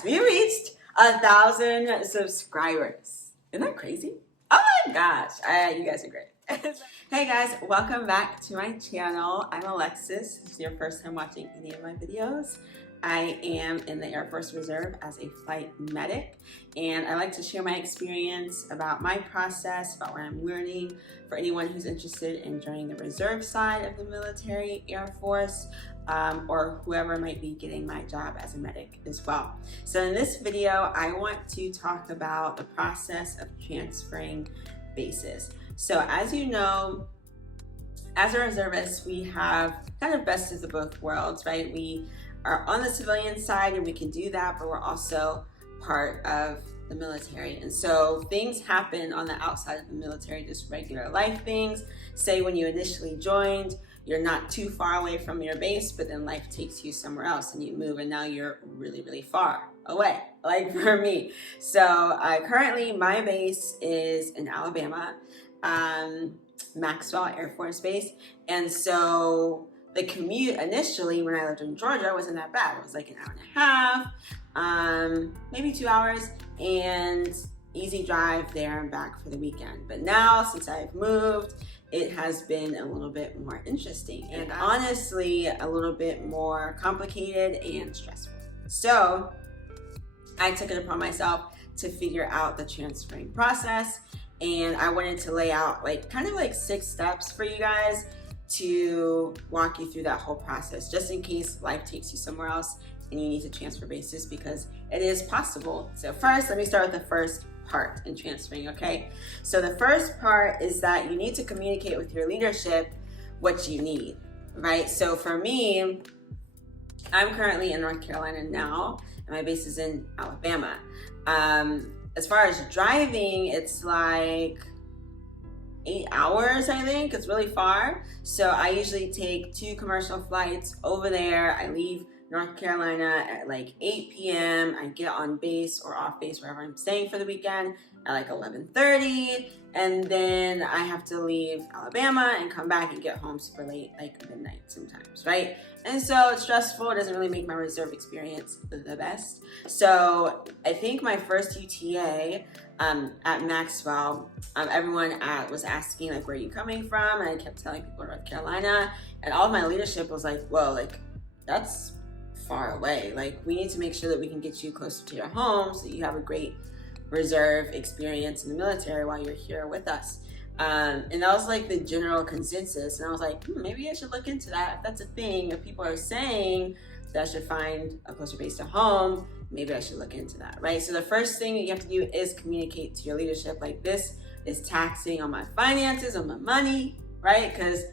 guys, we reached 1,000 subscribers. Isn't that crazy? Oh my gosh, you guys are great. Hey guys, welcome back to my channel. I'm Alexis. If this is your first time watching any of my videos, I am in the Air Force Reserve as a flight medic, and I like to share my experience about my process, about what I'm learning for anyone who's interested in joining the reserve side of the military, Air Force, or whoever might be getting my job as a medic as well. So in this video, I want to talk about the process of transferring bases. So as you know, as a reservist, we have kind of best of both worlds, right? We are on the civilian side and we can do that, but we're also part of the military. And so things happen on the outside of the military, just regular life things. Say when you initially joined, you're not too far away from your base, but then life takes you somewhere else and you move and now you're really, really far away, like for me. So currently my base is in Alabama, Maxwell Air Force Base. And so the commute initially when I lived in Georgia wasn't that bad. It was like an hour and a half, maybe 2 hours, and easy drive there and back for the weekend. But now, since I've moved, it has been a little bit more interesting and honestly a little bit more complicated and stressful. So I took it upon myself to figure out the transferring process, and I wanted to lay out kind of 6 steps for you guys to walk you through that whole process, just in case life takes you somewhere else and you need to transfer bases, because it is possible. So first, let me start with the first part in transferring, okay? So the first part is that you need to communicate with your leadership what you need, right? So for me, I'm currently in North Carolina now, and my base is in Alabama. As far as driving, it's like 8 hours, I think. It's really far. So I usually take 2 commercial flights over there. I leave North Carolina at 8 p.m. I get on base or off base, wherever I'm staying for the weekend, at 11:30. And then I have to leave Alabama and come back and get home super late, midnight sometimes, right? And so it's stressful. It doesn't really make my reserve experience the best. So I think my first UTA at Maxwell, everyone was asking, where are you coming from? And I kept telling people North Carolina. And all of my leadership was like, well, that's far away. We need to make sure that we can get you closer to your home so that you have a great reserve experience in the military while you're here with us. And that was the general consensus. And I was like, maybe I should look into that. If that's a thing, if people are saying that I should find a closer base to home, maybe I should look into that, right? So the first thing that you have to do is communicate to your leadership, this is taxing on my finances, on my money, right? Because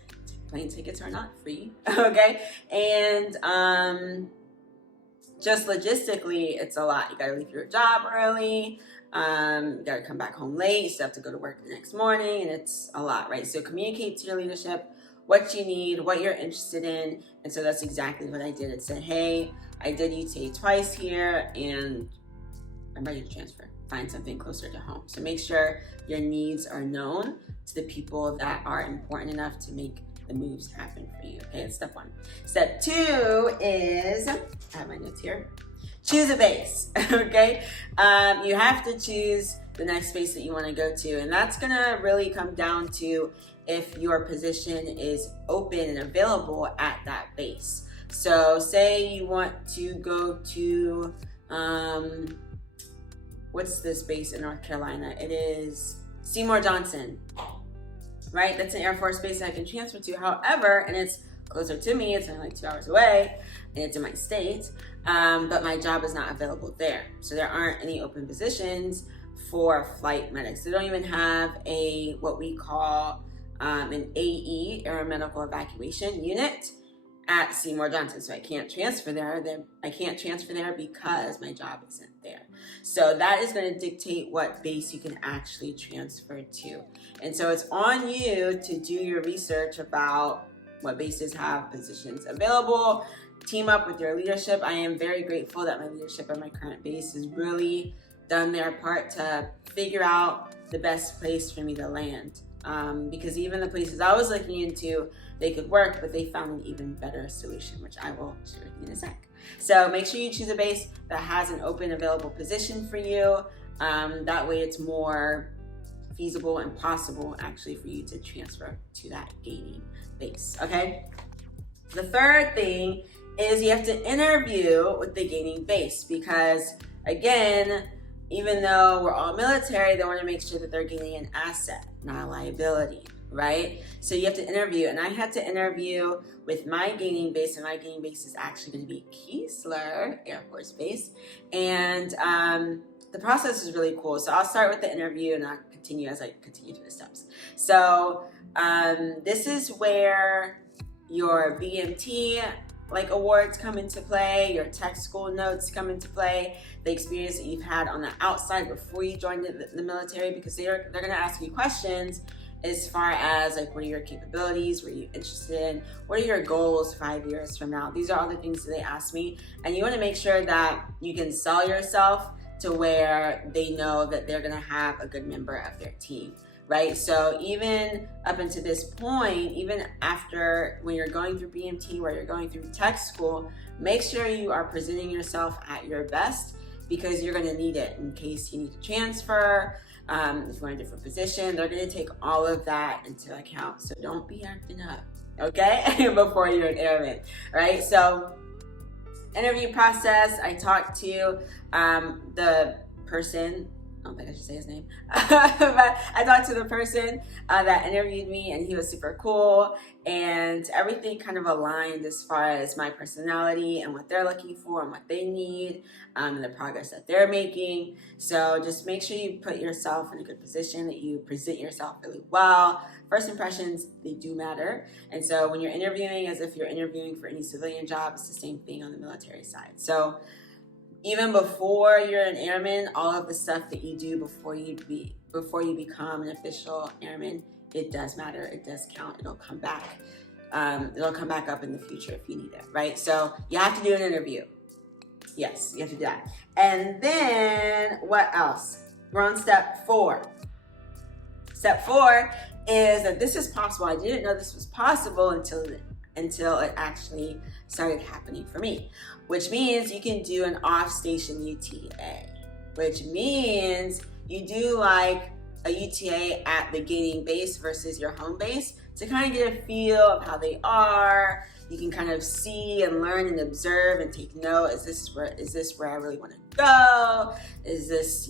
plane tickets are not free, okay? And just logistically, it's a lot. You gotta leave your job early, you gotta come back home late, you still have to go to work the next morning, and it's a lot, right? So communicate to your leadership what you need, what you're interested in. And so that's exactly what I did. It said, hey, I did UTA twice here and I'm ready to transfer. Find something closer to home. So make sure your needs are known to the people that are important enough to make the moves happen for you. Okay, that's step 1. Step 2 is, I have my notes here, choose a base, okay? You have to choose the next base that you wanna go to, and that's gonna really come down to if your position is open and available at that base. So say you want to go to, what's this base in North Carolina? It is Seymour Johnson, right? That's an Air Force base I can transfer to. However, and it's closer to me, it's only 2 hours away, and it's in my state, but my job is not available there. So there aren't any open positions for flight medics. They don't even have what we call an AE, Aeromedical Evacuation Unit, at Seymour Johnson. So I can't transfer there. I can't transfer there because my job isn't there. So that is going to dictate what base you can actually transfer to. And so it's on you to do your research about what bases have positions available. Team up with your leadership. I am very grateful that my leadership at my current base has really done their part to figure out the best place for me to land. Because even the places I was looking into, they could work, but they found an even better solution, which I will share with you in a sec. So make sure you choose a base that has an open available position for you. That way it's more feasible and possible actually for you to transfer to that gaining base, okay? The third thing is you have to interview with the gaining base because, again, even though we're all military, they want to make sure that they're gaining an asset, not a liability, right? So you have to interview, and I had to interview with my gaining base, and my gaining base is actually going to be Keesler Air Force Base, and the process is really cool. So I'll start with the interview, and I'll continue as I continue through the steps. So this is where your BMT awards come into play, your tech school notes come into play, the experience that you've had on the outside before you joined the military, because they're going to ask you questions as far as what are your capabilities, what are you interested in, what are your goals 5 years from now. These are all the things that they ask me, and you want to make sure that you can sell yourself to where they know that they're going to have a good member of their team. Right? So even up until this point, even after when you're going through BMT, where you're going through tech school, make sure you are presenting yourself at your best, because you're going to need it in case you need to transfer, if you're in a different position. They're going to take all of that into account. So don't be acting up, okay? Before you're an airman, right? So interview process, I talked to the person, I don't think I should say his name, but I talked to the person that interviewed me, and he was super cool, and everything kind of aligned as far as my personality and what they're looking for and what they need, and the progress that they're making. So just make sure you put yourself in a good position, that you present yourself really well. First impressions, they do matter. And so when you're interviewing, as if you're interviewing for any civilian job, it's the same thing on the military side. So even before you're an airman, all of the stuff that you do before you become an official airman, it does matter. It does count. It'll come back. It'll come back up in the future if you need it, right? So you have to do an interview. Yes, you have to do that. And then what else? We're on step 4. Step 4 is that this is possible. I didn't know this was possible until it actually started happening for me, which means you can do an off-station UTA, which means you do a UTA at the gaining base versus your home base to kind of get a feel of how they are. You can kind of see and learn and observe and take note. Is this where I really want to go? Is this,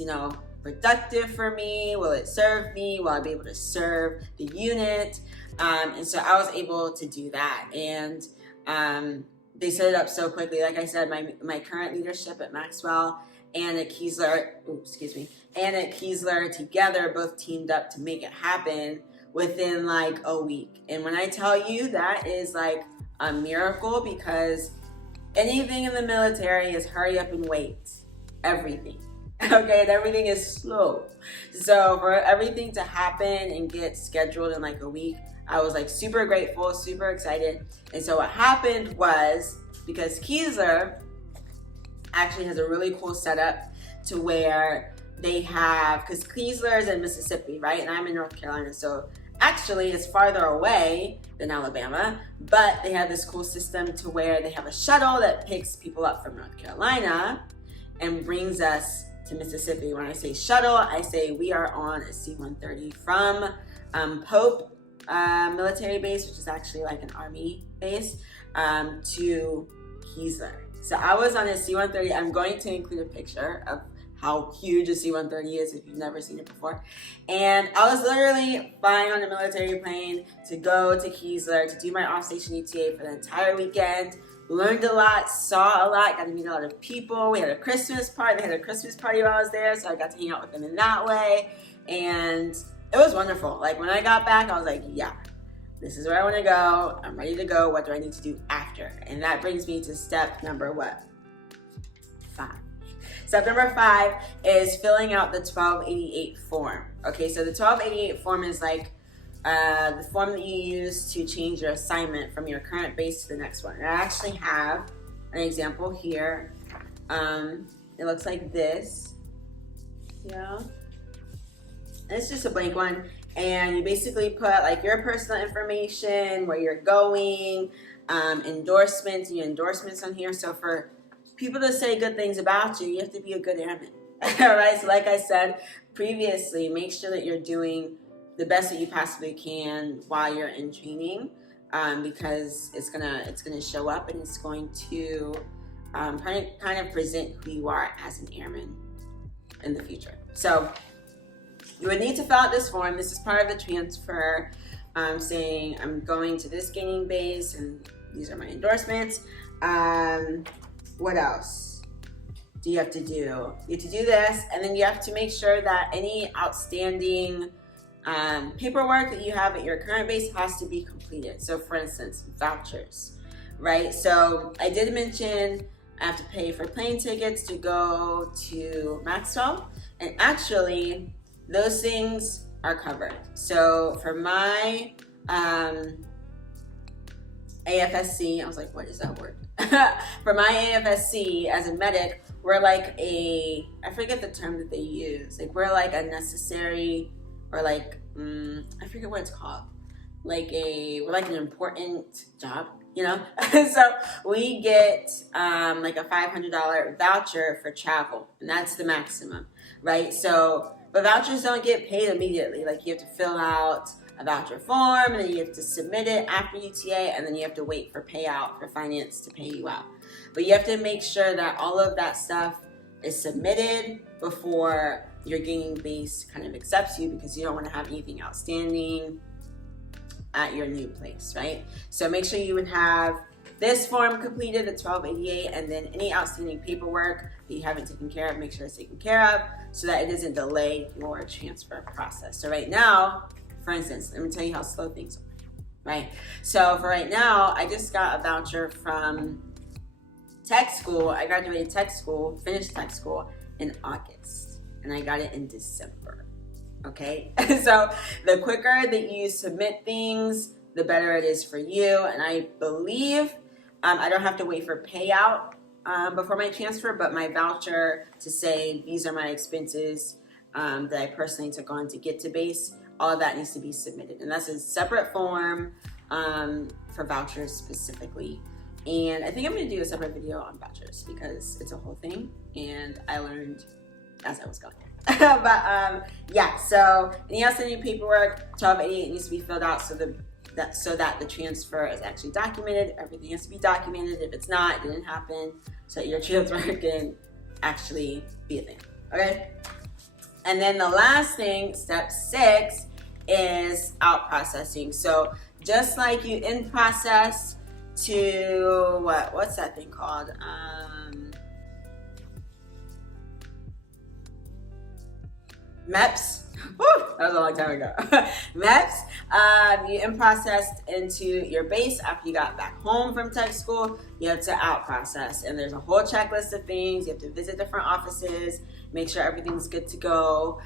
productive for me? Will it serve me? Will I be able to serve the unit? And so I was able to do that. And they set it up so quickly. Like I said, my current leadership at Maxwell and at Keesler, together both teamed up to make it happen within a week. And when I tell you, that is a miracle, because anything in the military is hurry up and wait. Everything. Okay, and everything is slow. So for everything to happen and get scheduled in a week, I was super grateful, super excited. And so what happened was, because Keesler actually has a really cool setup to where they have, because Keesler is in Mississippi, right? And I'm in North Carolina. So actually it's farther away than Alabama, but they have this cool system to where they have a shuttle that picks people up from North Carolina and brings us to Mississippi. When I say shuttle, I say we are on a C-130 from Pope military base, which is actually an army base, to Keesler. So I was on a C-130. I'm going to include a picture of how huge a C-130 is if you've never seen it before. And I was literally flying on a military plane to go to Keesler to do my off-station UTA for the entire weekend. Learned a lot, saw a lot, got to meet a lot of people. We had a Christmas party. They had a Christmas party while I was there, so I got to hang out with them in that way. And it was wonderful. When I got back, I was like, yeah, this is where I want to go. I'm ready to go. What do I need to do after? And that brings me to step number 5. Step number 5 is filling out the 1288 form. Okay, so the 1288 form is the form that you use to change your assignment from your current base to the next one. And I actually have an example here. It looks like this. Yeah. It's just a blank one. And you basically put your personal information, where you're going, endorsements, and your endorsements on here. So for people to say good things about you, you have to be a good airman. All right. So like I said previously, make sure that you're doing the best that you possibly can while you're in training, because it's gonna show up, and it's going to kind of present who you are as an airman in the future. So you would need to fill out this form. This is part of the transfer, saying I'm going to this gaining base, and these are my endorsements. What else do you have to do? You have to do this, and then you have to make sure that any outstanding paperwork that you have at your current base has to be completed. So for instance, vouchers, right? So I did mention I have to pay for plane tickets to go to Maxwell, and actually those things are covered. So for my AFSC, I was like, what is that word? For my AFSC as a medic, we're like I forget the term that they use. Like we're like a necessary, or like, I forget what it's called. We're like an important job, you know? So we get like a $500 voucher for travel, and that's the maximum, right? So, but vouchers don't get paid immediately. Like you have to fill out a voucher form, and then you have to submit it after UTA, and then you have to wait for payout for finance to pay you out. But you have to make sure that all of that stuff is submitted before your gaining base kind of accepts you, because you don't want to have anything outstanding at your new place, right? So make sure you would have this form completed, the 1288, and then any outstanding paperwork that you haven't taken care of, make sure it's taken care of so that it doesn't delay your transfer process. So right now, for instance, let me tell you how slow things are, right? So for right now, I just got a voucher from tech school. I graduated tech school, finished tech school in August, and I got it in December. Okay, so the quicker that you submit things, the better it is for you. And I believe I don't have to wait for payout before my transfer, but my voucher to say these are my expenses that I personally took on to get to base, all of that needs to be submitted. And that's a separate form for vouchers specifically. And I think I'm going to do a separate video on vouchers because it's a whole thing, and I learned as I was going. But yeah, so any outstanding paperwork, 1288 needs to be filled out so that the transfer is actually documented. Everything has to be documented. If it's not, it didn't happen, so that your transfer can actually be a thing. Okay. And then the last thing, step 6, is out processing. So just like you in process to what's that thing called? MEPS. Woo, that was a long time ago. MEPS, you in processed into your base after you got back home from tech school. You have to out process, and there's a whole checklist of things. You have to visit different offices, make sure everything's good to go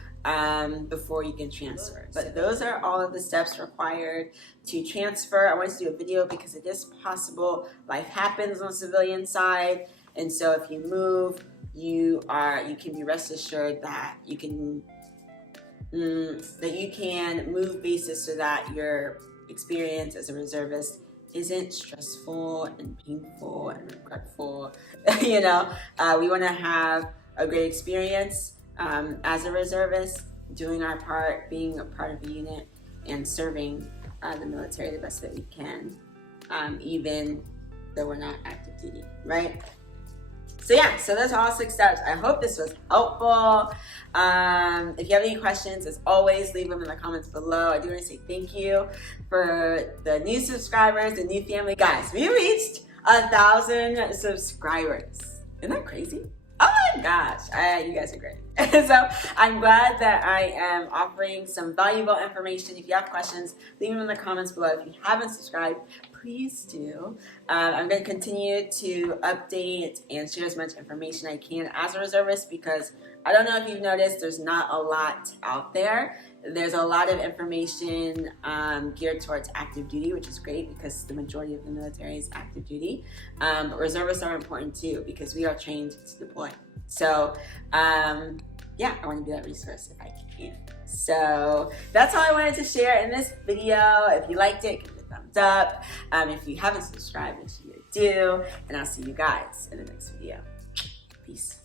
before you can transfer. But those are all of the steps required to transfer. I wanted to do a video because it is possible. Life happens on the civilian side, and so if you move, you can be rest assured that you can move bases so that your experience as a reservist isn't stressful and painful and regretful. You know, we want to have a great experience as a reservist, doing our part, being a part of a unit, and serving the military the best that we can, even though we're not active duty, right? So yeah, so those are all 6 steps. I hope this was helpful. If you have any questions, as always, leave them in the comments below. I do want to say thank you for the new subscribers, the new family. Guys, we reached 1,000 subscribers. Isn't that crazy? Oh my gosh, you guys are great. So I'm glad that I am offering some valuable information. If you have questions, leave them in the comments below. If you haven't subscribed, please do. I'm going to continue to update and share as much information I can as a reservist, because I don't know if you've noticed, there's not a lot out there. There's a lot of information geared towards active duty, which is great because the majority of the military is active duty. But reservists are important too because we are trained to deploy. So yeah, I want to be that resource if I can. So that's all I wanted to share in this video. If you liked it, give it a thumbs up. If you haven't subscribed, make sure you do. And I'll see you guys in the next video. Peace.